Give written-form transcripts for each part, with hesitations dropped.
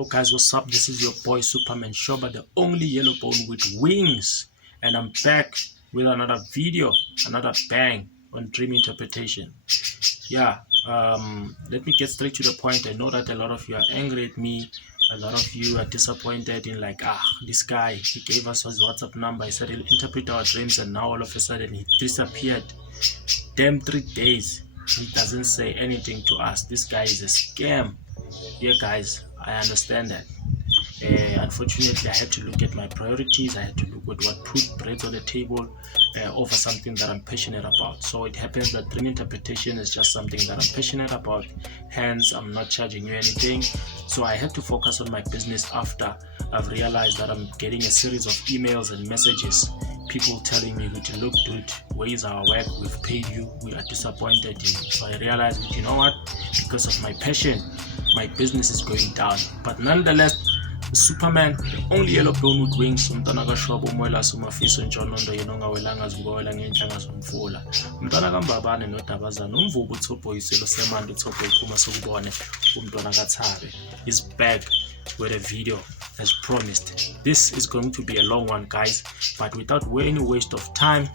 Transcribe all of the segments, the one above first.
Yo guys, what's up? This is your boy Superman Shoba, the only yellow bone with wings, and I'm back with another video, another bang on dream interpretation. Yeah, let me get straight to the point. I know that a lot of you are angry at me. A lot of you are disappointed in like, this guy, he gave us his WhatsApp number, he said he'll interpret our dreams, and now all of a sudden he disappeared. Damn, 3 days he doesn't say anything to us. This guy is a scam. Yeah guys, I understand that. Unfortunately, I had to look at my priorities. I had to look at what put bread on the table over something that I'm passionate about. So it happens that dream interpretation is just something that I'm passionate about, hence I'm not charging you anything. So I had to focus on my business after I've realized that I'm getting a series of emails and messages, people telling me, look dude, where is our work? We've paid you, we are disappointed in you. So I realized, you know what, because of my passion, my business is going down. But nonetheless, Superman, the only yellow bone with wings, Umntwana Umawele sumafiso njonondo yinongawelanga zingowela ngenhlanga zomfula. Umntwana kaMbabane noDabazana umvubu uthophoyiselo semandi uthophoyiphuma sokubone Umntwana kaThabe is back with a video as promised. This is going to be a long one guys, but without any waste of time,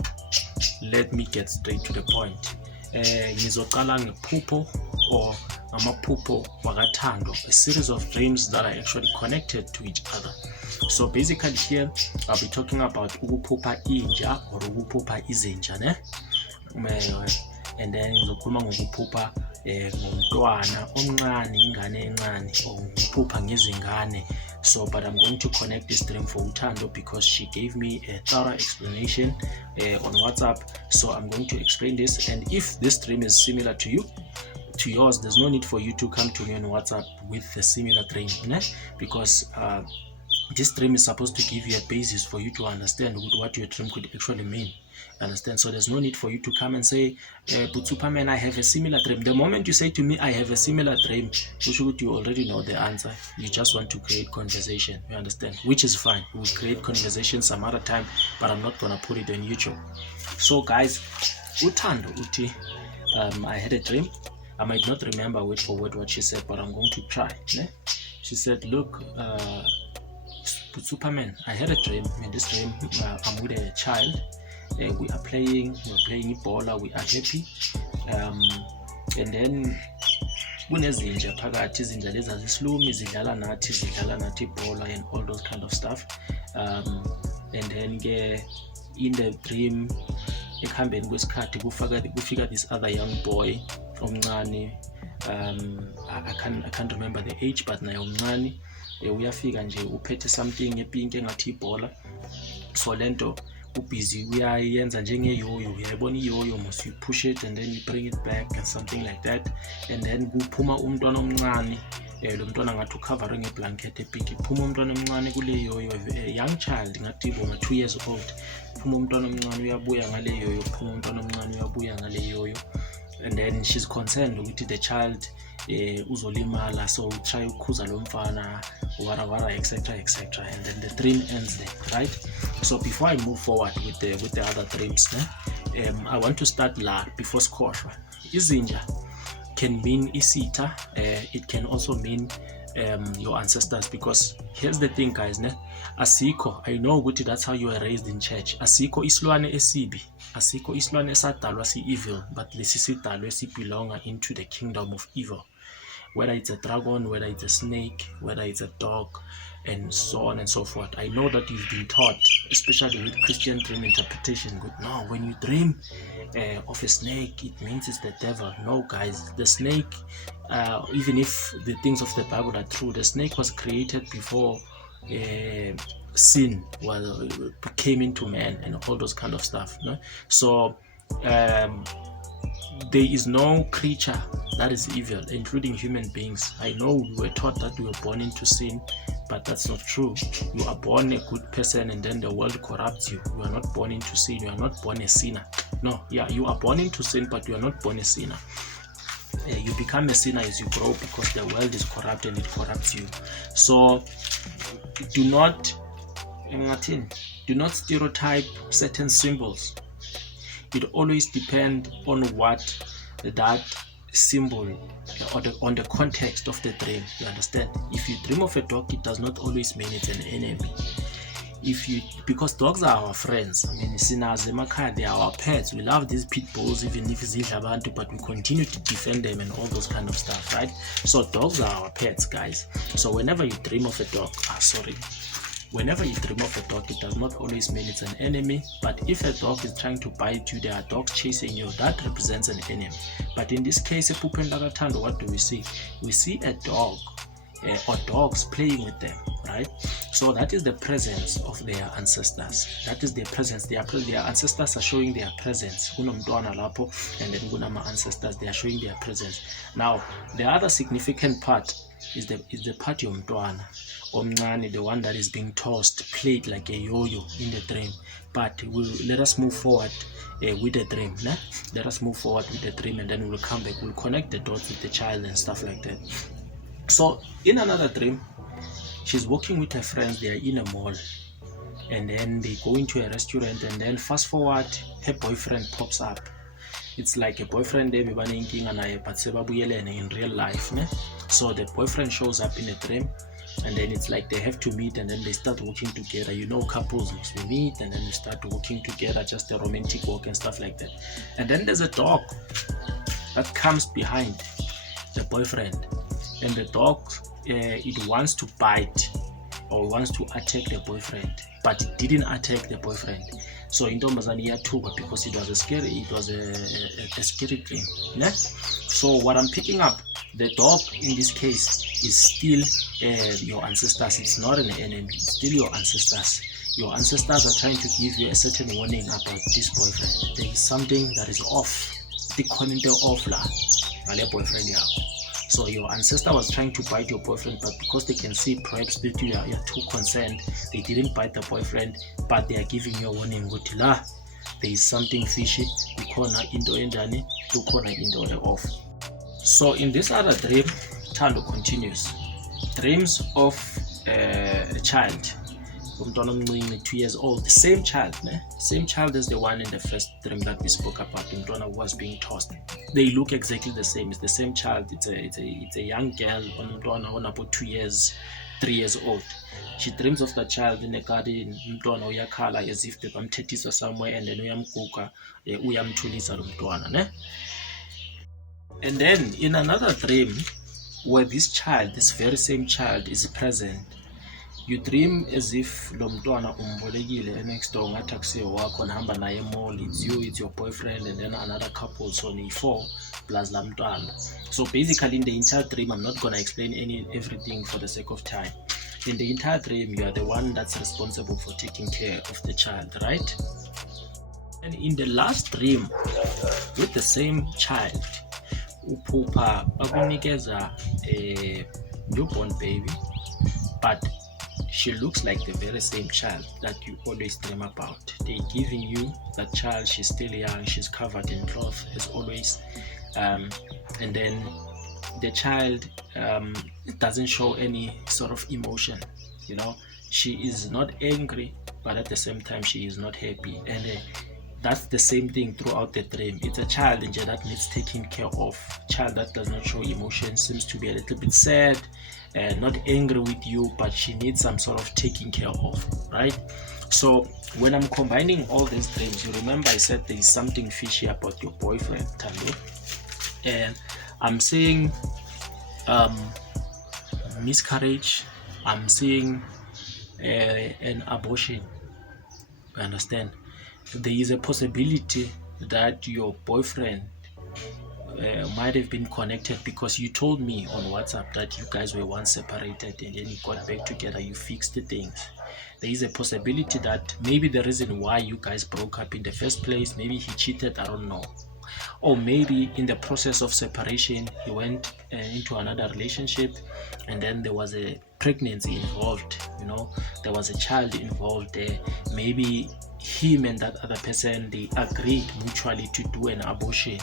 let me get straight to the point. Ngizoqala ngephupho or amaphupho wakathandwa, a series of dreams that are actually connected to each other. So basically here I'll be talking about Ukuphupha Izinja or Ukuphupha Izinja, ne? And then ngizokhuluma ngokuphupha ngomntwana omncane, ingane encane, or ukuphupha ngezingane. So but I'm going to connect this dream for Uthando because she gave me a thorough explanation on WhatsApp. So I'm going to explain this, and if this dream is similar to you, to yours, there's no need for you to come to me on WhatsApp with a similar dream, né? Because this dream is supposed to give you a basis for you to understand what your dream could actually mean. Understand? So there's no need for you to come and say, but Superman, I have a similar dream. The moment you say to me, I have a similar dream, you already know the answer. You just want to create conversation. You understand? Which is fine. We'll create conversation some other time, but I'm not gonna put it on YouTube. So guys, Uthando uthi, I had a dream. I might not remember word for word what she said, but I'm going to try. Ne? She said, look, Superman, I had a dream. In this dream, I'm with a child. We're playing Ebola, we are happy. And then kunezinja phakathi, izinja lezi azisilumi, zidlala nathi ibhola and all those kind of stuff. And then in the dream, ekuhambeni kwesikhathi kufika this other young boy omncane, I can't remember the age, but naye omncane uyafika nje uphethe something epink engathi ibhola. So lento ubusy uyayenza njengeyoyo, uyayibona iyoyo, must you push it and then you bring it back and something like that. And then kuphuma umntwana omncane, lo mntwana ngathi ucovering ngeblanket epink, iphuma umntwana omncane kule yoyo, a young child ngathi bonga 2 years old. Phuma umntwana omncane uyabuya ngale yoyo, phuma umntwana omncane uyabuya ngale yoyo. And then she's concerned with the child uzolimala, so we try ukhuza lo mfana wara etc. And then the dream ends there, right? So before I move forward with the other dreams, I want to start la before squash. Izinja can mean isita, it can also mean your ancestors, because here's the thing guys, ne? Asikho, I know ukuthi that's how you were raised in church. Asikho isilwane esibi, asikho isilwane esadalwa si-evil, but lesi sidalwe belong into the kingdom of evil. Whether it's a dragon, whether it's a snake, whether it's a dog, and so on and so forth. I know that you've been taught, especially with Christian dream interpretation, no, when you dream of a snake, it means it's the devil. No guys, the snake, even if the things of the Bible are true, the snake was created before sin came into man and all those kind of stuff, no? So there is no creature that is evil, including human beings. I know we were taught that we were born into sin, but that's not true. You are born a good person and then the world corrupts you. You are not born into sin. You are not born a sinner. No, yeah, you are born into sin, but you are not born a sinner. You become a sinner as you grow because the world is corrupt and it corrupts you. So do not stereotype certain symbols. It always depends on what that symbol on the context of the dream. You understand? If you dream of a dog, it does not always mean it's an enemy. Because dogs are our friends. I mean, they are our pets. We love these pit bulls, even if it's abantu, but we continue to defend them and all those kind of stuff, right? So dogs are our pets, guys. So whenever you dream of a dog, whenever you dream of a dog, it does not always mean it's an enemy. But if a dog is trying to bite you, there are dogs chasing you, that represents an enemy. But in this case, what do we see? We see a dog or dogs playing with them, right? So that is the presence of their ancestors. That is their presence. Their ancestors are showing their presence. Umntwana lapho, and then kunama ancestors, they are showing their presence. Now, the other significant part is the part of Umntwana, Umcani, the one that is being tossed, played like a yo-yo in the dream. But let us move forward with the dream. Né? Let us move forward with the dream, and then we will come back. We'll connect the dots with the child and stuff like that. So in another dream, she's walking with her friends. They are in a mall, and then they go into a restaurant, and then fast forward, her boyfriend pops up. It's like a boyfriend there, but in real life. Ne? So the boyfriend shows up in a dream, and then it's like they have to meet, and then they start working together. You know, couples must meet, and then they start working together, just a romantic walk and stuff like that. And then there's a dog that comes behind the boyfriend, and the dog it wants to bite or wants to attack the boyfriend, but it didn't attack the boyfriend. So in Tanzania too, because it was a scary dream. Yeah? So what I'm picking up, the dog in this case is still your ancestors. It's not an enemy. It's still your ancestors. Your ancestors are trying to give you a certain warning about this boyfriend. There is something that is off. The content off la, boyfriend. So your ancestor was trying to bite your boyfriend, but because they can see perhaps that you are too concerned, they didn't bite the boyfriend, but they are giving you a warning. There is something fishy. Off. So in this other dream, Tando continues. Dreams of a child. 2 years old, the same child, same child as the one in the first dream that we spoke about. Umntwana was being tossed. They look exactly the same. It's the same child. It's a young girl, Umntwana, about 2 years, 3 years old. She dreams of the child in the garden. Umntwana uyakhala as if they bamthethisa somewhere, and then uyamguga, uyamthulisa umntwana. And then in another dream, where this very same child is present, you dream as if lo mntwana umbolekile next door ngathi akusiyo wakho nihamba naye mall, it's you, it's your boyfriend, and then another couple, so ni-4 plus la mntwana. So basically in the entire dream, I'm not gonna explain everything for the sake of time. In the entire dream, you are the one that's responsible for taking care of the child, right? And in the last dream, with the same child, Ukuphupha bakunikeza a newborn baby, but she looks like the very same child that you always dream about. They're giving you that child. She's still young. She's covered in cloth as always. And then the child doesn't show any sort of emotion. You know, she is not angry, but at the same time, she is not happy. And that's the same thing throughout the dream. It's a child that needs taking care of. Child that does not show emotion, seems to be a little bit sad, not angry with you, but she needs some sort of taking care of, right? So when I'm combining all these dreams, you remember I said there is something fishy about your boyfriend, Tando, and I'm seeing miscarriage. I'm seeing an abortion. You understand? There is a possibility that your boyfriend might have been connected, because you told me on WhatsApp that you guys were once separated and then you got back together, you fixed the things. There is a possibility that maybe the reason why you guys broke up in the first place, maybe he cheated, I don't know. Or maybe in the process of separation, he went into another relationship, and then there was a pregnancy involved, you know, there was a child involved there. Maybe him and that other person, they agreed mutually to do an abortion,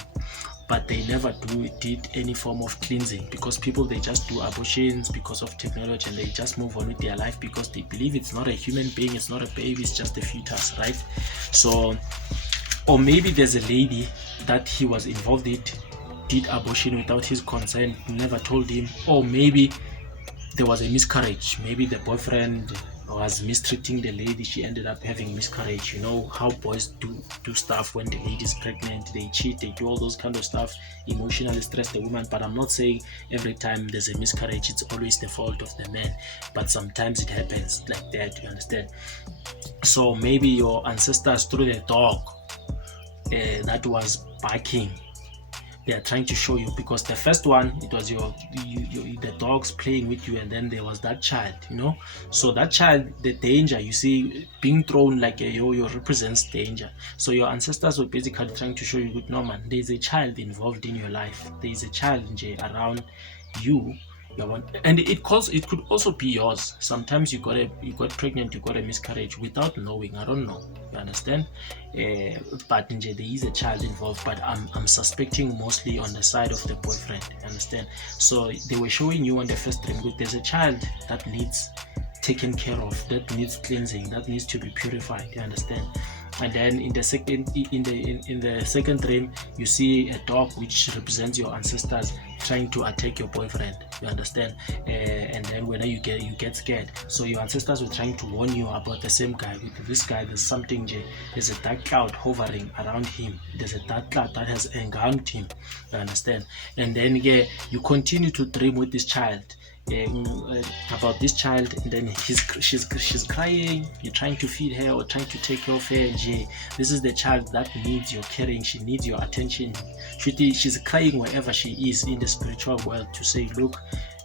but they never did any form of cleansing, because people, they just do abortions because of technology, and they just move on with their life because they believe it's not a human being, it's not a baby, it's just a fetus, right? So, or maybe there's a lady that he was involved in did abortion without his consent, never told him, or maybe there was a miscarriage. Maybe the boyfriend was mistreating the lady, she ended up having miscarriage. You know how boys do stuff when the lady is pregnant, they cheat, they do all those kind of stuff, emotionally stress the woman. But I'm not saying every time there's a miscarriage it's always the fault of the man, but sometimes it happens like that, you understand? So maybe your ancestors threw the dog that was barking, they are trying to show you, because the first one, it was the dogs playing with you, and then there was that child, you know. So that child, the danger, you see, being thrown like a yo-yo represents danger. So your ancestors were basically trying to show you, good, no man, there is a child involved in your life, there is a child around you. And it could also be yours. Sometimes you got pregnant, you got a miscarriage without knowing. I don't know, you understand? But there is a child involved, but I'm suspecting mostly on the side of the boyfriend, you understand? So they were showing you on the first dream, good, there's a child that needs taken care of, that needs cleansing, that needs to be purified, you understand? And then in the second dream, you see a dog which represents your ancestors trying to attack your boyfriend, you understand? And then when you get scared, so your ancestors were trying to warn you about the same guy. With this guy, there's something, there's a dark cloud hovering around him, there's a dark cloud that has engulfed him, you understand? And then you continue to dream with this child, about this child, and then she's crying, you're trying to feed her or trying to take care of her. This is the child that needs your caring, she needs your attention. She's crying wherever she is in the spiritual world to say, look,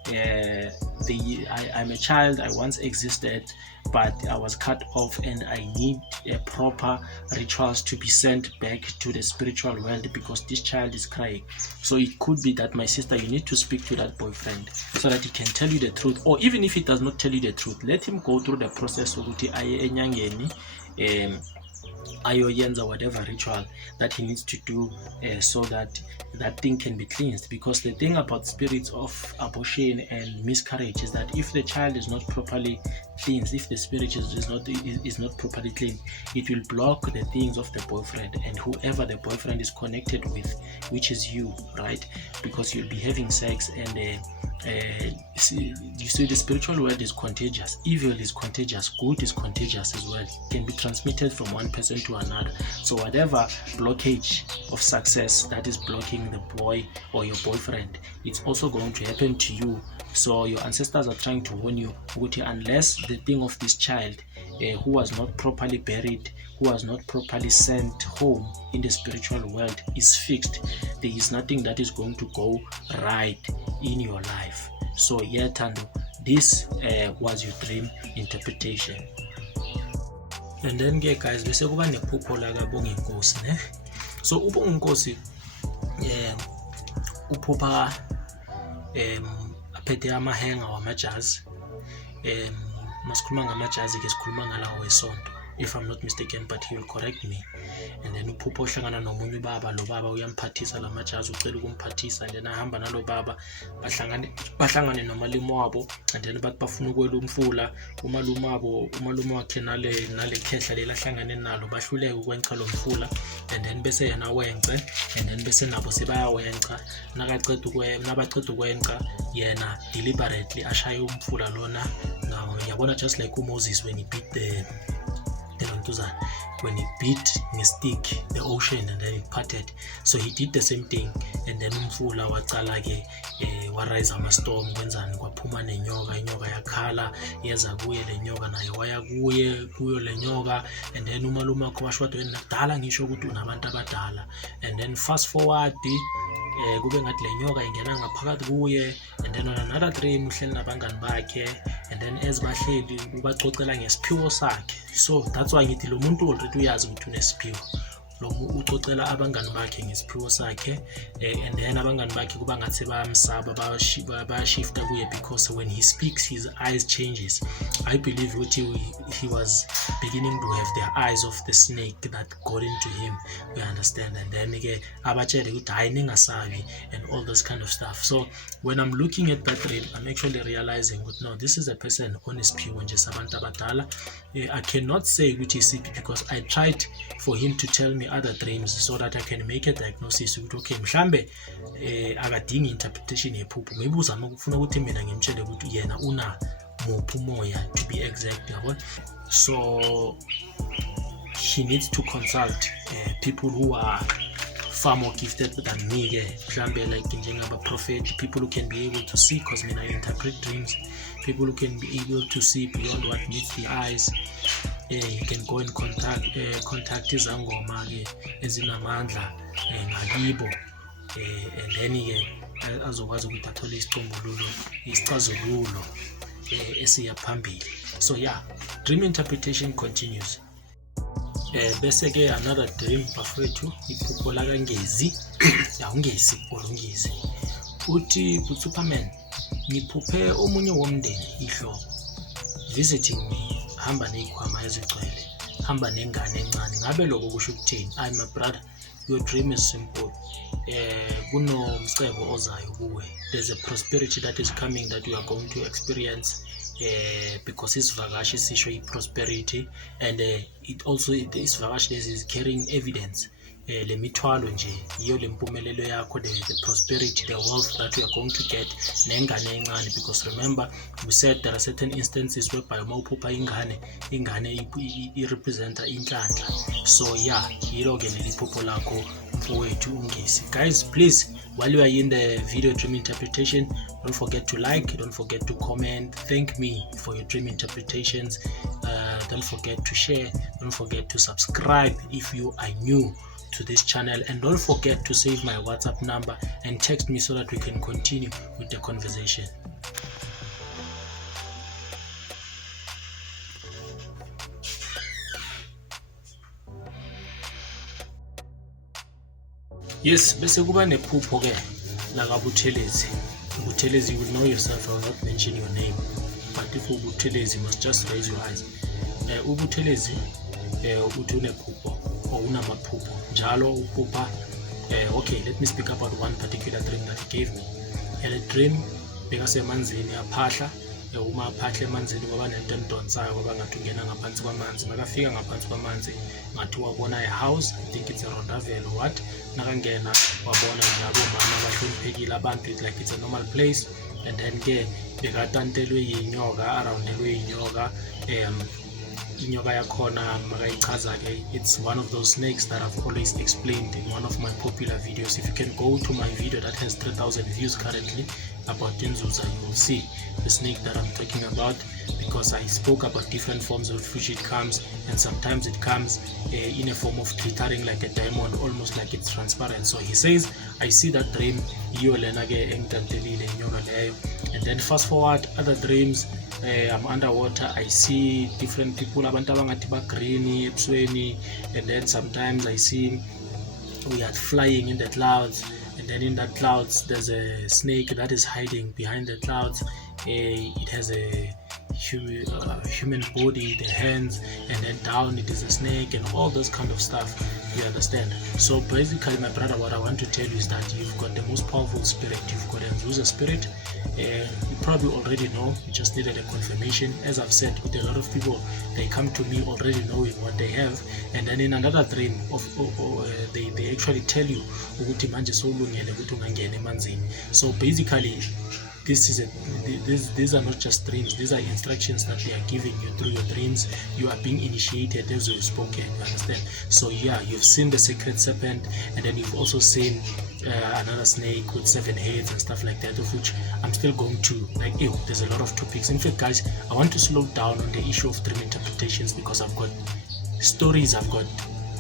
I'm a child, I once existed, but I was cut off, and I need proper rituals to be sent back to the spiritual world because this child is crying. So it could be that, my sister, you need to speak to that boyfriend so that he can tell you the truth, or even if he does not tell you the truth, let him go through the process of ayoyenza whatever ritual that he needs to do, so that that thing can be cleansed. Because the thing about spirits of abortion and miscarriage is that if the child is not properly cleansed, if the spirit is not properly clean, it will block the things of the boyfriend and whoever the boyfriend is connected with, which is you, right? Because you'll be having sex, and you see, the spiritual world is contagious, evil is contagious, good is contagious as well, it can be transmitted from one person to another. So whatever blockage of success that is blocking the boy or your boyfriend, it's also going to happen to you. So your ancestors are trying to warn you, unless the thing of this child who was not properly buried, who was not properly sent home in the spiritual world, is fixed, there is nothing that is going to go right in your life. So yeah, Tando, this was your dream interpretation. And then guys, bese kuba nephupho la kaBonga Inkosi, ne? So uBonga Inkosi uphupha aphethe amahenga wamajazi. Masikhuluma ngamajazi ke sikhuluma ngalawo wesonto, if I'm not mistaken, but he will correct me. And then uphupha ohlangana nomunye ubaba, lo baba uyamphathisa lamajazi, ucela ukumphathisa, and then ahamba nalo baba bahlangane nomalume wabo, and then bathi bafuna ukwela umfula. Umalume wakhe nale khehla lelahlangane nalo bahluleke ukwenca lo mfula, and then bese yena wence, and then bese nabo sebayawenca. Nabaceda ukwenca, yena deliberately ashaye umfula lona. Now yabona, just like uMoses when he beat when he beat a stick the ocean and then it parted. So he did the same thing, and then umfula waqala ke warise ama-storm, kwenzani, kwaphuma nenyoka, inyoka yakhala, yeza kuye le nyoka, naye waya kuyo le nyoka. And then umalume wakho washo wathi wena kudala ngisho ukuthi unabantu abadala. And then fast forward, kube ngathi le nyoka ingena ngaphakathi kuye, and then on another dream uhleli nabangani bakhe, and then as bahleli ubacocela ngesiphiwo sakhe. So that's why ngithi lo muntu already uyazi ukuthi unesiphiwo, lo ucocela abangani bakhe ngesiphiwo sakhe, and then abangani bakhe kuba ngathi bayamsaba, bayashifta kuye, because when he speaks his eyes changes. I believe he was beginning to have the eyes of the snake that got into him, you understand? And then again abatshele ukuthi hayi ningasabi and all those kind of stuff. So when I'm looking at that dream, I'm actually realizing that no, this is a person on his pure nje sabantu abadala. I cannot say ukuthi isiphi, because I tried for him to tell me me other dreams so that I can make a diagnosis ukuthi okay mhlambe akadingi interpretation yephupho, maybe uzama ukufuna ukuthi mina ngimtshele ukuthi yena una muphi umoya to be exact yabo. So he needs to consult people who are far more gifted than me, mhlambe like njengaba prophet, people who can be able to see, because mina I interpret dreams, people who can be able to see beyond what meets the eyes. You can go and contact izangoma ezinamandla ngakibo, and then azokwazi ukuthi athole isicazululo esiya phambili. So yeah, dream interpretation continues. Bese ke another dream bafethu iphupho la kaNgezi ungezi olungezi uthi Superman ngiphuphe omunye womndeni ihlobo visiting me, hamba nezikhwama ezigcwele, hamba nengane encane. Ngabe lokho kusho ukuthini? My brother, your dream is simple. Kunomcebo ozayo kuwe. There's a prosperity that is coming that you are going to experience, because isivakashi sisho prosperity, and it also isivakashi is carrying evidence. Le mithwalo nje iyo lempumelelo yakho, the prosperity, the wealth that you are going to get, nengane encane. Because remember we said there are certain instances whereby mawuphupha ingane representa inhlanhla. So yeah, yilo ke leli phupho lakho mfowethu ungisi. Guys, please, while you are in the video dream interpretation, don't forget to like, don't forget to comment, thank me for your dream interpretations, don't forget to share, don't forget to subscribe if you are new to this channel, and don't forget to save my WhatsApp number and text me so that we can continue with the conversation. Yes, bese kuba nephupho ke lakaButhelezi. Ubuthelezi, you will know yourself, I will not mention your name, but if uButhelezi, you must just raise your eyes. Ubuthelezi uthi unephupho or unamaphupho njalo uphupha. Okay, let me speak about one particular dream that he gave me. And a dream bekasemanzini aphahla, uma aphahla emanzini kwaba nento endonsayo, kwaba ngathi ungena ngaphansi kwamanzi. Makafika ngaphansi kwamanzi ngathi wabona a house, I think it's a rondavelo or what. Nakangena wabona njalo mama abahloniphekile abantu, it's like it's a normal place. And then ke bekatantelwe yinyoka, aroundelwe yinyoka. Inyoka yakhona makayichaza ke, it's one of those snakes that I've always explained in one of my popular videos. If you can go to my video that has 3,000 views currently about Inzuza, you will see the snake that I'm talking about, because I spoke about different forms of which it comes, and sometimes it comes in a form of glittering like a diamond, almost like it's transparent. So he says, I see that dream, and then fast forward other dreams. I'm underwater, I see different people, abantu abangathi bagreen ebusweni, and then sometimes I see we are flying in the clouds, and then in that clouds there's a snake that is hiding behind the clouds. It has a human body, the hands, and then down it is a snake, and all those kind of stuff, you understand. So basically, my brother, what I want to tell you is that you've got the most powerful spirit. You've got a Nzuza spirit. You probably already know, you just needed a confirmation. As I've said, with a lot of people, they come to me already knowing what they have, and then in another dream they actually tell you ukuthi manje sowulungele ukuthi ungangena emanzini. So basically, these are not just dreams, these are instructions that they are giving you through your dreams. You are being initiated as you've spoken, you understand. So yeah, you've seen the sacred serpent, and then you've also seen another snake with 7 heads and stuff like that, of which I'm still going to, like, there's a lot of topics. In fact, guys, I want to slow down on the issue of dream interpretations, because I've got stories, I've got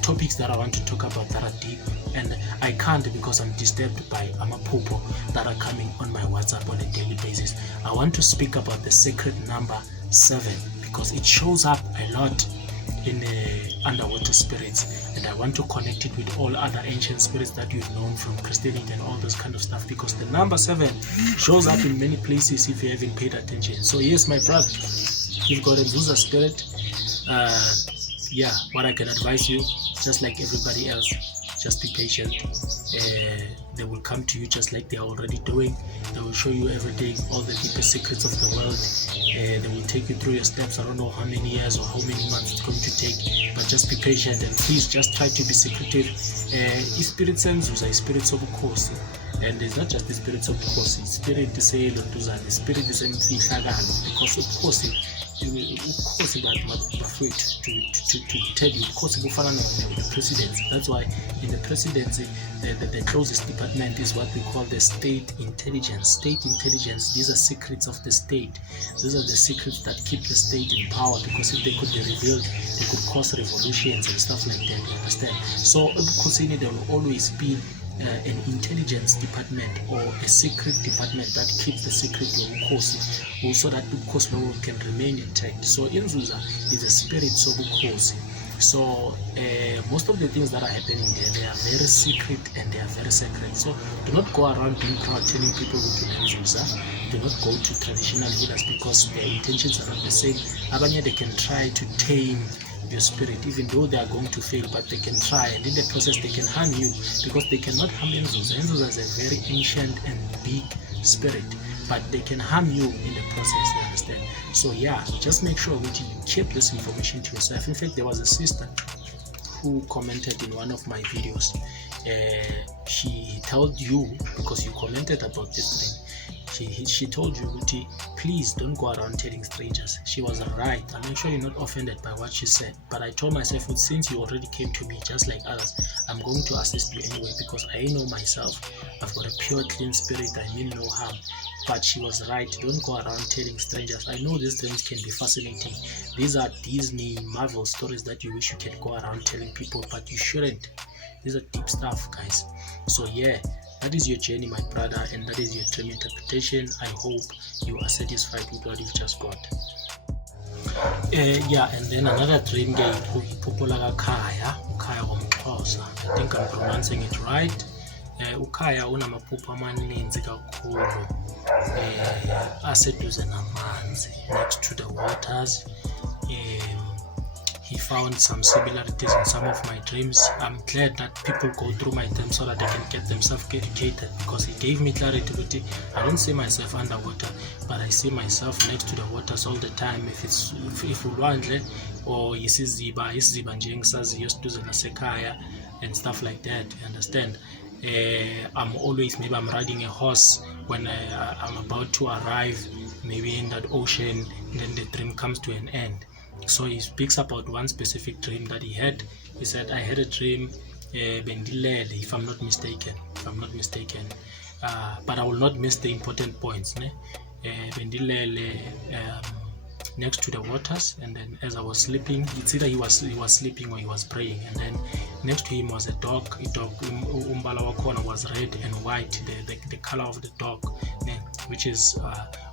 topics that I want to talk about that are deep, and I can't because I'm disturbed by amaphupho that are coming on my WhatsApp on a daily basis. I want to speak about the sacred number 7 because it shows up a lot in underwater spirits, and I want to connect it with all other ancient spirits that you've known from Christianity and all those kind of stuff, because the number 7 shows up in many places if you haven't paid attention. So yes, my brother, you've got a Nzuza spirit. Yeah, what I can advise you, just like everybody else, just be patient. They will come to you just like they are already doing. They will show you everything, all the deepest secrets of the world. They will take you through your steps. I don't know how many years or how many months it's going to take, but just be patient and please just try to be secretive. Spirit senses are spirits of Ukuphupha, and it's not just the spirits of Ukuphupha. Spirit is a the spirit is because Ukuphupha to tell you the presidency. That's why in the presidency the closest department is what we call the state intelligence. State intelligence, these are secrets of the state. These are the secrets that keep the state in power, because if they could be revealed, they could cause revolutions and stuff like that, you understand? So there will always be an intelligence department or a secret department that keeps the secret of Ukuphupha, so that Ukuphupha can remain intact. So Inzuza is a spirit of Ukuphupha. So most of the things that are happening there, they are very secret and they are very sacred. So do not go around being proud telling people who can Inzuza. Do not go to traditional healers, because their intentions are not the same. Abanya, they can try to tame your spirit, even though they are going to fail, but they can try, and in the process they can harm you, because they cannot harm Inzuza. Inzuza is a very ancient and big spirit, but they can harm you in the process, you understand? So yeah, just make sure that you keep this information to yourself. In fact, there was a sister who commented in one of my videos. She told you, because you commented about this thing, she told you, please don't go around telling strangers. She was right. I'm actually not offended by what she said, but I told myself, since you already came to me just like others, I'm going to assist you anyway, because I know myself. I've got a pure, clean spirit. I mean no harm. But she was right. Don't go around telling strangers. I know these dreams can be fascinating. These are Disney, Marvel stories that you wish you could go around telling people, but you shouldn't. These are deep stuff, guys. So yeah, that is your journey, my brother, and that is your dream interpretation. I hope you are satisfied with what you've just got. Yeah, and then another dream game, Ukuphupha Umcani. I think I'm pronouncing it right. Ukhaya unamaphupho amaninzi kakhulu, aseduze namanzi, next to the waters. He found some similarities in some of my dreams. I'm glad that people go through my dreams so that they can get themselves educated, because he gave me clarity. I don't see myself underwater, but I see myself next to the waters all the time. If ulwandle or isiziba nje engisaziyo siduze nasekhaya and stuff like that, you understand? I'm riding a horse when I'm about to arrive maybe in that ocean, and then the dream comes to an end. So he speaks about one specific dream that he had. He said, I had a dream, bendilele, if I'm not mistaken, but I will not miss the important points. Bendilele, next to the waters, and then as I was sleeping, it's either he was sleeping or he was praying, and then next to him was a dog. Umbala wakhona was red and white, the color of the dog, which is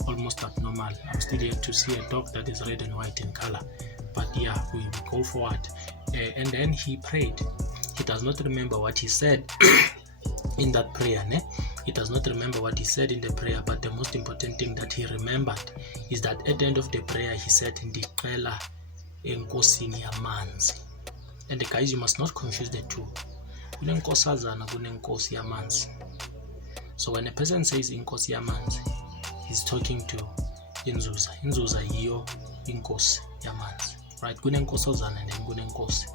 almost abnormal. I'm still yet to see a dog that is red and white in color, but yeah, we go forward. And then he prayed. He does not remember what he said in that prayer. He does not remember what he said in the prayer, but the most important thing that he remembered is that at the end of the prayer he said, "Ndicela enkosini yamanzi." And the guys, you must not confuse the two. Kunenkosazana, kunenkosi yamanzi. So when a person says inkosi yamanzi, he's talking to Inzuza. Inzuza yiyo inkosi yamanzi, right? Kunenkosazana and then kunenkosi.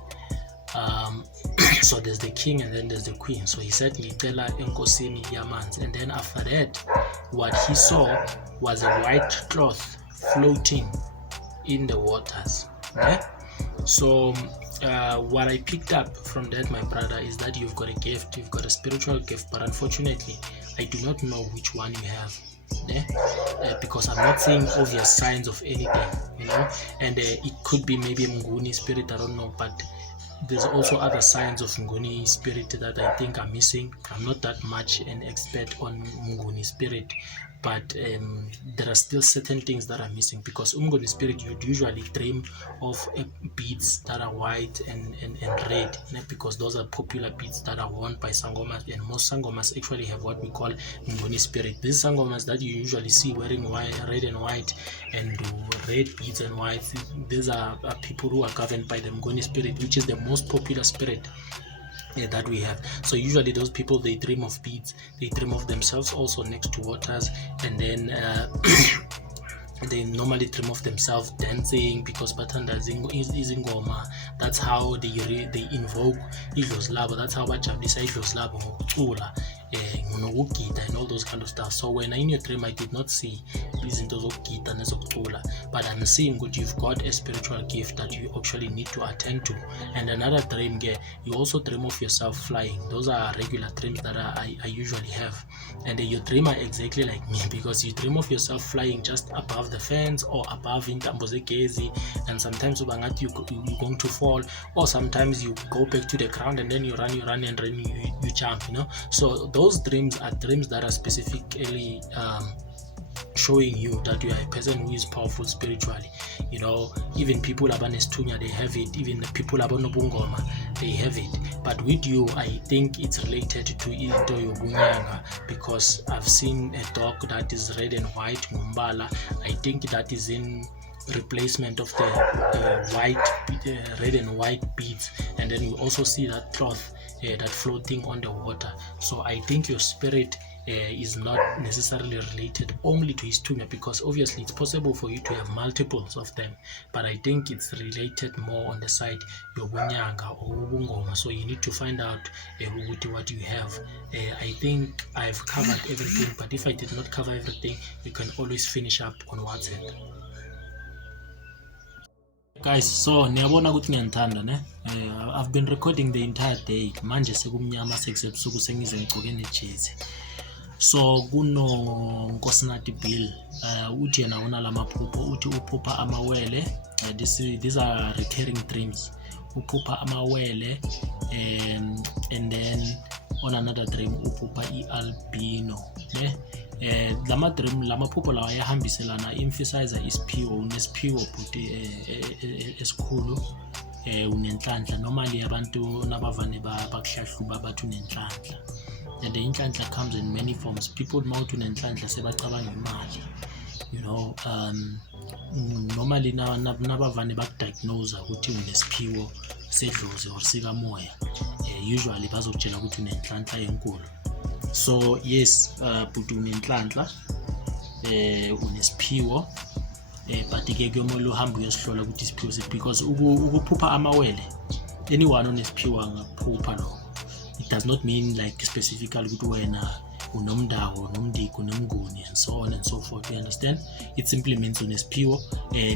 So there's the king and then there's the queen. So he said ngicela enkosini yamanzi, and then after that what he saw was a white cloth floating in the waters. Okay? So what I picked up from that, my brother, is that you've got a gift, you've got a spiritual gift, but unfortunately I do not know which one you have. Because I'm not seeing obvious signs of anything, and it could be maybe Mnguni spirit, I don't know, but there's also other signs of Nguni spirit that I think are missing. I'm not that much an expert on Nguni spirit, but there are still certain things that are missing, because Nguni spirit, you'd usually dream of beads that are white and red, because those are popular beads that are worn by sangomas, and most sangomas actually have what we call Nguni spirit. These sangomas that you usually see wearing red and white and red beads and white, these are people who are governed by the Nguni spirit, which is the most popular spirit that we have. So usually those people, they dream of beads, they dream of themselves also next to waters, and then they normally dream of themselves dancing because bathanda izingoma. That's how they invoke idlozi labo, that's how bajabulisa idlozi labo ngokucula nokugida and all those kind of stuff. So when in your dream I did not see izinto zokugida nezokucula, but I'm seeing that you've got a spiritual gift that you actually need to attend to. And another dream, you also dream of yourself flying. Those are regular dreams that I usually have, and your dream are exactly like me, because you dream of yourself flying just above the fence or above intambo zegezi, and sometimes you're going to fall, or sometimes you go back to the ground and then you run and then you jump, So those dreams are dreams that are specifically showing you that you are a person who is powerful spiritually. Even people abanestunya, they have it. Even people abanobungoma, they have it. But with you, I think it's related to into yobunyanga, because I've seen a dog that is red and white, ngumbala. I think that is in replacement of the white red and white beads, and then you also see that cloth that floating on the water. So I think your spirit is not necessarily related only to Istunya, because obviously it's possible for you to have multiples of them, but I think it's related more on the side yobunyanga or ubungoma. So you need to find out what you have. I think I've covered everything, but if I did not cover everything, you can always finish up on what's it. Guys, so niyabona ukuthi ngiyanthanda ne. I've been recording the entire day. Manje sekumnyama sekusebusuku sengize ngigcoke nejezi. So kuno Nkosinathi Bill uthi yena una lamaphupho, uthi uphupha amawele. These are recurring dreams. Ukuphupha amawele, and then on another dream uphupha Albino ne. Lamaphupho lawa ayahambiselana, emphasize isiphiwo, unesiphiwo futhi esikhulu, unenhlanhla. Normally abantu nabavane bakuhlahluba bathi unenhlanhla, and the inhlanhla comes in many forms. People mawuthi unenhlanhla sebacabanga imali, normally nabavane bakudiagnose ukuthi unesiphiwo sedlozi or sikamoya, usually bazokutshela ukuthi unenhlanhla enkulu. So yes, but unenhlanhla unesiphiwo, but ke kuyomele uhambe uyosihlola ukuthi isiphiwo sephi, because ukuphupha amawele, anyone onesiphiwo angaphupha lokho. It does not mean like specifically ukuthi wena unomndawo, nomndiko, nomnguni, and so on and so forth. You understand? It simply means unesiphiwo.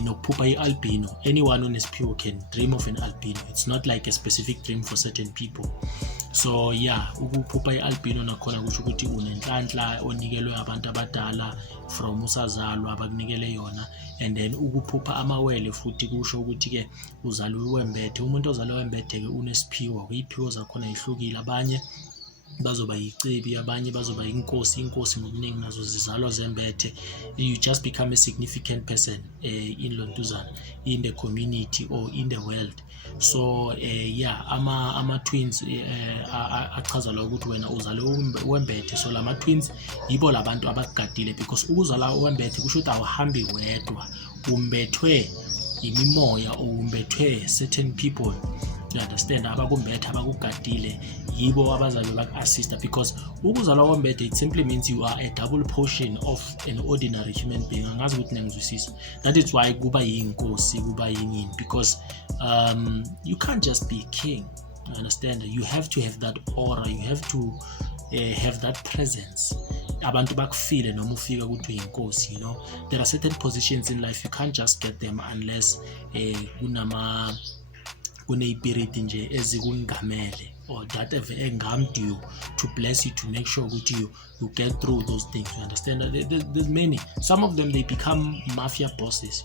Nokuphupha albino, anyone onesiphiwo can dream of an albino. It's not like a specific dream for certain people. So yeah, ukuphupha albino nakhona kusho ukuthi unenhlanhla onikelwe abantu abadala from usazalwa abakunikele yona. And then ukuphupha amawele futhi kusho ukuthi ke uzalwe wembethe. Umuntu ozalwe wembethe ke unesiphiwo, iphiwo zakhona ihlukile. Abanye bazoba yicebi, abanye bazoba inkosi ngobuningi nazo zizalwa zembethe. You just become a significant person in Lontuzana, in the community or in the world. So yeah, ama twins achaza la ukuthi wena uzalwe wembethe. So lama twins yibo labantu abagadile, because ukuzala wembethe kusho ukuthi awuhambi wedwa, umbethwe imimoya or umbethwe certain people. You understand? Abakumbethe abakugadile yibo abazabe baku-assista, because ukuzalwa wembethe, it simply means you are a double portion of an ordinary human being. Angazi ukuthi niyangizwisisa. That is why kuba yinkosi, kuba yini, because you can't just be a king. You understand? You have to have that aura, you have to have that presence. Abantu bakufile noma ufika ukuthi uyinkosi. There are certain positions in life you can't just get them unless kuneyipiriti nje ezikungamele, or that have engamed you to bless you, to make sure that you get through those things. You understand? There's many. Some of them, they become mafia bosses,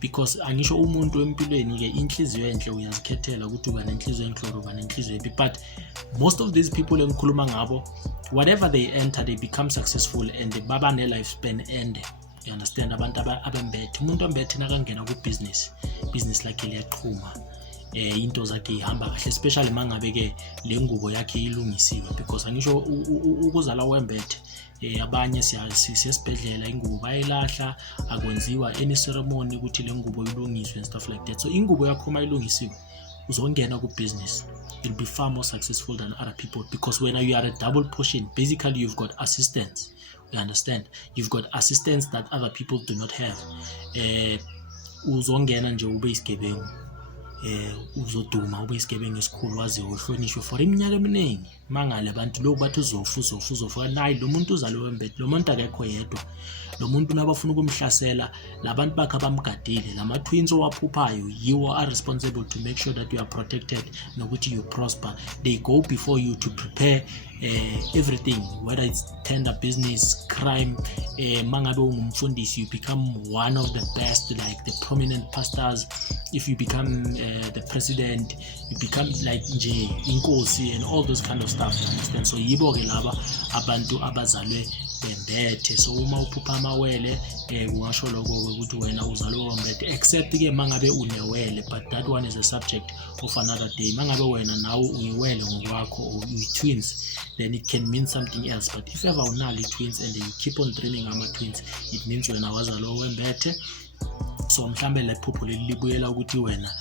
because angisho umuntu empilweni ke inhliziyo enhle uyazikhethela ukuthi uba nenhliziyo enhle uba nenhliziyo embi. But most of these people engikhuluma ngabo, whatever they enter, they become successful and baba ne lifespan ende. You understand? Abantu abembethe, umuntu ombethe nakangena ku business lakhe liyaqhuma. Into zakhe ihamba kahle, especially mangabe ke le ngubo yakhe ilungisiwe, because angisho ukuzala wembethe abanye siyesibhedlela ingubo bayilahla, akwenziwa any ceremony ukuthi le ngubo ilungiswe and stuff like that. So ingubo yakho uma ilungisiwe uzongena ku-business, you'll be far more successful than other people, because when you are a double portion, basically you've got assistants. You understand? You've got assistants that other people do not have. Uzongena nje ube isigebengu, uzoduma ube isigebengu esikhulu, waze uhlonishwe for iminyaka eminingi. Mangale abantu lokhu bathi uzofu nayi lo muntu uzale wembethe, lo muntu akekho yedwa. Lo muntu nabafuna ukumhlasela, labantu bakhe abamgadile, lama twins owaphuphayo, you are responsible to make sure that you are protected nokuthi you prosper. They go before you to prepare everything, whether it's tender business, crime. Mangabe ungumfundisi, you become one of the best, like the prominent pastors. If you become the president, you become like nje inkosi and all those kind of stuff, you understand? So yibo ke laba abantu abazalwe bembethe. So uma uphupha amawele kungasho lokho ukuthi wena uzalwe wembethe, except ke mangabe unewele, but that one is a subject of another day. Mangabe wena nawo uyiwele ngokwakho or uyi-twins, then it can mean something else. But if ever unali twins and you keep on dreaming ama-twins, it means wena wazalwe wembethe. So mhlambe le phupho libuyela ukuthi wena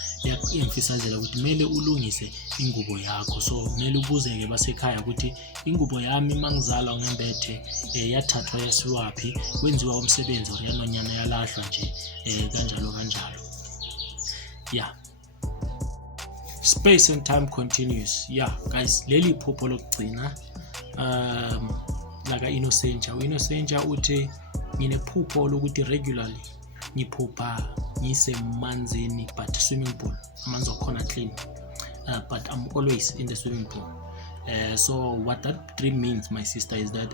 emphasizela ukuthi kumele ulungise ingubo yakho. So kumele ubuzeke basekhaya ukuthi ingubo yami mangizala ngembethe yathathwa yasiwaphi, kwenziwa umsebenzi or yanonyana yalahlwa nje kanjalo. Yeah, space and time continues. Yeah guys, leli phupho lokugcina laka Innocent uthi nginephupho lokuthi regularly ngiphupha ngisemanzini, but swimming pool, amanzi akhona clean, but I'm always in the swimming pool. So what that dream means, my sister, is that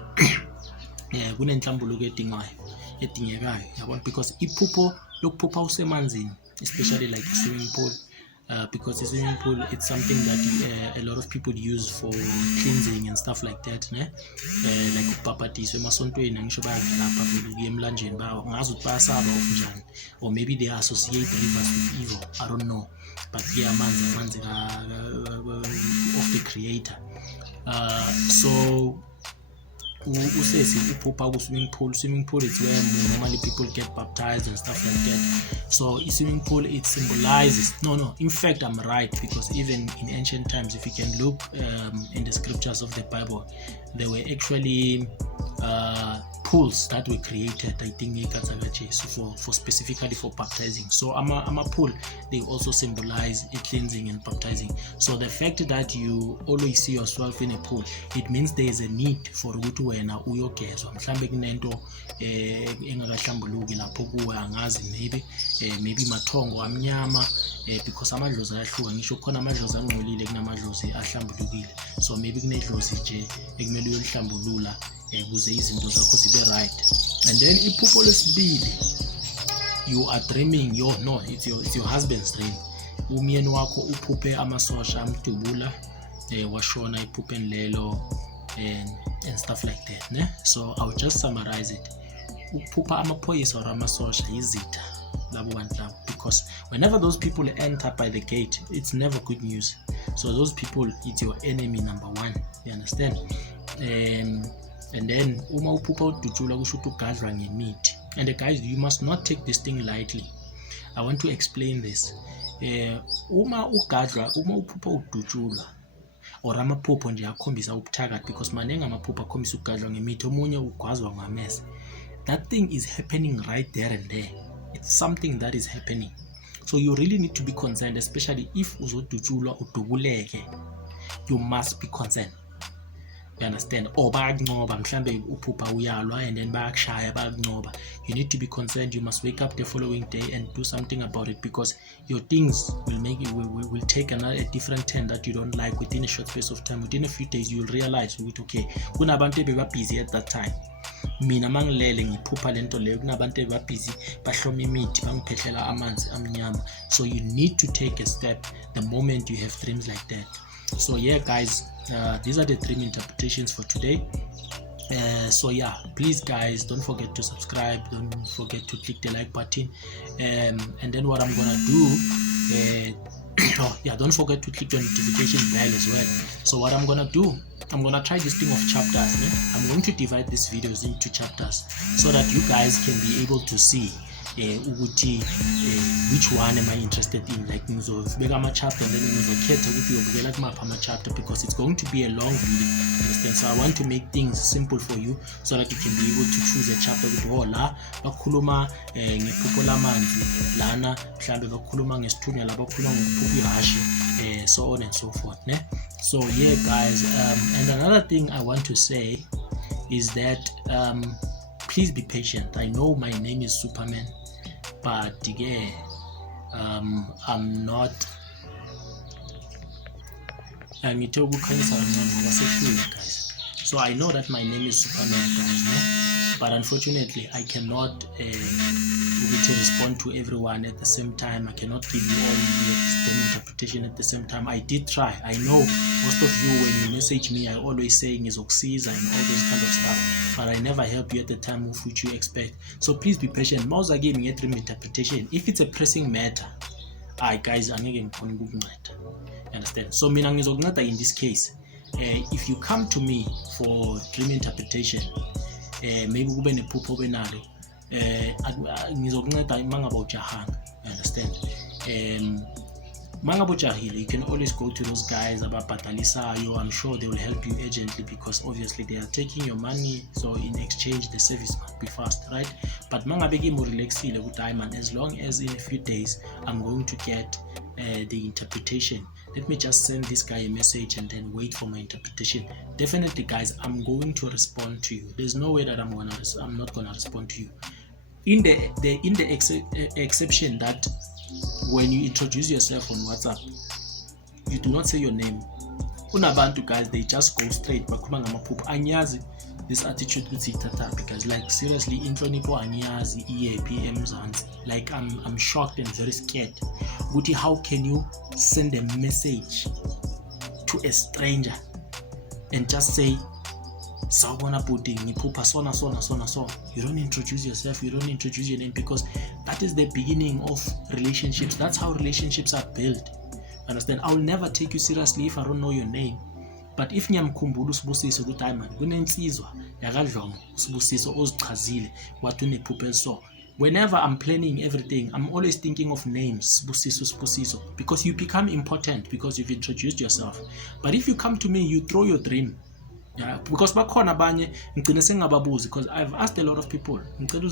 kunenhlambuluko edingekayo, yabona, because iphupho lokuphupha usemanzini, especially like a swimming pool, because the swimming pool, it's something that a lot of people use for cleansing and stuff like that, ne? Like upapatiswe emasontweni, ngisho bayalapha kuye emlanjeni ngazi ukuthi bayasaba of njani, or maybe they associate rivers with evil, I don't know, but yeah, amanzi of the creator. So usesi uphupha ku-swimming pool. Swimming pool is where normally people get baptized and stuff like that. So swimming pool, it symbolizes, in fact I'm right, because even in ancient times, if you can look in the scriptures of the Bible, there were actually pools that were created, I think, for specifically for baptizing. So ama pool, they also symbolize a cleansing and baptizing. So the fact that you always see yourself in a pool, it means there is a need for ukuthi wena uyogezwa, mhlambe kunento engakahlambuluki lapho kuwe, angazi, maybe mathongo amnyama, because amadlozi ayahluka, ngisho khona amadlozi angcolile kunamadlozi ahlambulukile. So maybe kunedlozi nje ekumele uyolihlambulula ukuze izinto zakho zibe right. And then iphupho lesibili, you are dreaming it's your husband's dream. Umyeni wakho uphuphe amasosha amdubula, washona iphupheni lelo and stuff like that, ne? So I'll just summarize it. Ukuphupha amaphoyisa or amasosha izitha labo bantu labo, because whenever those people enter by the gate, it's never good news. So those people, it's your enemy number one, you understand? And then uma uphupha udutjulwa kusho ukuthi ugadlwa ngemithi. And guys, you must not take this thing lightly. I want to explain this. Uma uphupha udutjulwa or amaphupho nje akhombisa ubuthakathi, because manenga amaphupho akhombisa ugadlwa ngemithi, omunye ugwazwa ngamese. That thing is happening right there and there. It's something that is happening. So you really need to be concerned, especially if uzodutjulwa udubuleke. You must be concerned. You understand? Or bayakuncoba, mhlambe uphupha uyalwa and then bayakushaya, bayakuncoba. You need to be concerned. You must wake up the following day and do something about it, because your things will take a different turn that you don't like within a short space of time. Within a few days, you'll realize, okay, kunabantu beba busy at that time. Mina mangilele ngiphupha lento leyo, kunabantu beba busy bahloma imithi bangiphehlela amanzi amnyama. So you need to take a step the moment you have dreams like that. So yeah guys, these are the dream interpretations for today. So yeah, please guys, don't forget to subscribe, don't forget to click the like button, and then what I'm gonna do, don't forget to click the notification bell as well. So what I'm gonna do, I'm gonna try this thing of chapters. I'm going to divide these videos into chapters so that you guys can be able to see ukuthi which one am I interested in, like ngizobeka ama-chapter and then ngizokhetha ukuthi uyobukela kumaphi ama-chapter, because it's going to be a long video, understand? So I want to make things simple for you so that you can be able to choose a chapter ukuthi la bakhuluma ngephupho lamanzi, lana mhlambe bakhuluma ngesithunywa, la bakhuluma ngokuphupha ihashi, so on and so forth, ne? So yeah guys, and another thing I want to say is that please be patient. I know my name is Superman, but yeah, I'm not guys. So I know that my name is Superman, guys, no? But unfortunately I cannot respond to everyone at the same time. I cannot give you all the interpretation at the same time. I did try. I know most of you, when you message me, I always say ngizokusiza and all those kind of stuff, but I never help you at the time of which you expect. So please be patient. Mauza gave me a dream interpretation. If it's a pressing matter, guys, angeke ngikhona ukukunceda. Understand? So mina ngizokunceda in this case. If you come to me for dream interpretation, maybe kube nephupho benalo, ngizokunceda mangaba ujahanga, understand? Mangaba ujahile, you can always go to those guys ababhatalisayo. I'm sure they will help you urgently, because obviously they are taking your money, so in exchange the service must be fast, right? But mangabe ki mo relaxile with diamond, as long as in a few days I'm going to get the interpretation, let me just send this guy a message and then wait for my interpretation. Definitely guys, I'm going to respond to you. There's no way that I'm not gonna respond to you. In the exception that when you introduce yourself on WhatsApp, you do not say your name. Unabantu guys, they just go straight bakhuluma ngamaphupho. Anyazi this attitude with itata, because like seriously inhlonipho anyazi iyephi emzansi. Like I'm shocked and very scared. Guti, how can you send a message to a stranger and just say sawubona bhuti ngiphupha sona. You don't introduce yourself, you don't introduce your name, because that is the beginning of relationships. That's how relationships are built, understand? I will never take you seriously if I don't know your name. But if ngiyamkhumbula usibusiso ukuthi hayi man kunensizwa yakadlomo usibusiso ozichazile wathi unephupho eliso, whenever I'm planning everything, I'm always thinking of names, Sibusiso, because you become important because you've introduced yourself. But if you come to me, you throw your dream. Yeah, because bakhona abanye ngicine sengababuzi, because I've asked a lot of people ngicela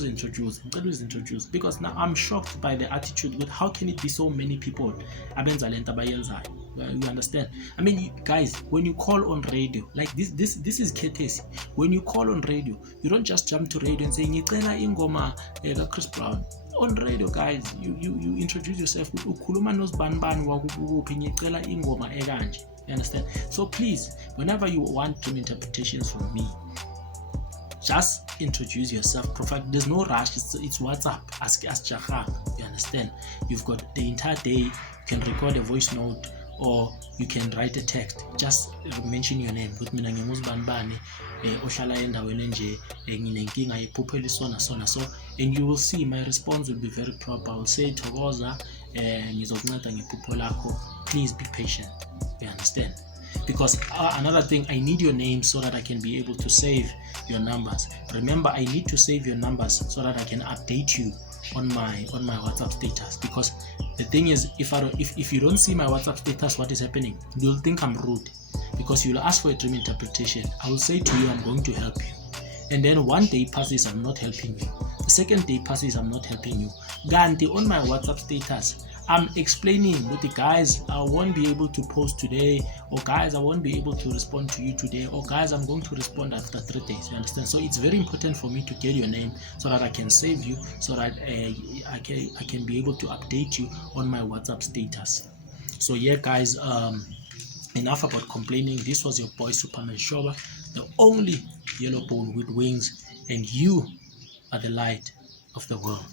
uzintroduce, because now I'm shocked by the attitude with how can it be so many people abenza lento abayenzayo. You understand? I mean, guys, when you call on radio, like this is courtesy. When you call on radio, you don't just jump to radio and say ngicela ingoma ka Chris Brown. On radio, guys, you introduce yourself with ukhuluma nozibani wakuphi ngicela ingoma ekanje. You understand? So please, whenever you want dream interpretations from me, just introduce yourself. There's no rush. It's WhatsApp. Ask Jahang. You understand? You've got the entire day. You can record a voice note, or you can write a text. Just mention your name. With mina nginguzibani ohlala endaweni nje nginenkinga yephupho elisona. So, and you will see my response will be very proper. I will say thokoza ngizokunceda ngephupho lakho. Please be patient. You understand? Because another thing, I need your name so that I can be able to save your numbers. Remember, I need to save your numbers so that I can update you on my WhatsApp status. Because the thing is, if you don't see my WhatsApp status, what is happening? You'll think I'm rude, because you'll ask for a dream interpretation. I will say to you, I'm going to help you, and then one day passes, I'm not helping you. The second day passes, I'm not helping you. Ganti on my WhatsApp status, I'm explaining with the guys, I won't be able to post today, or guys, I won't be able to respond to you today, or guys, I'm going to respond after 3 days. You understand? So it's very important for me to get your name so that I can save you, so that I can be able to update you on my WhatsApp status. So yeah, guys, enough about complaining. This was your boy Superman Shoba, the only yellow bone with wings, and you are the light of the world.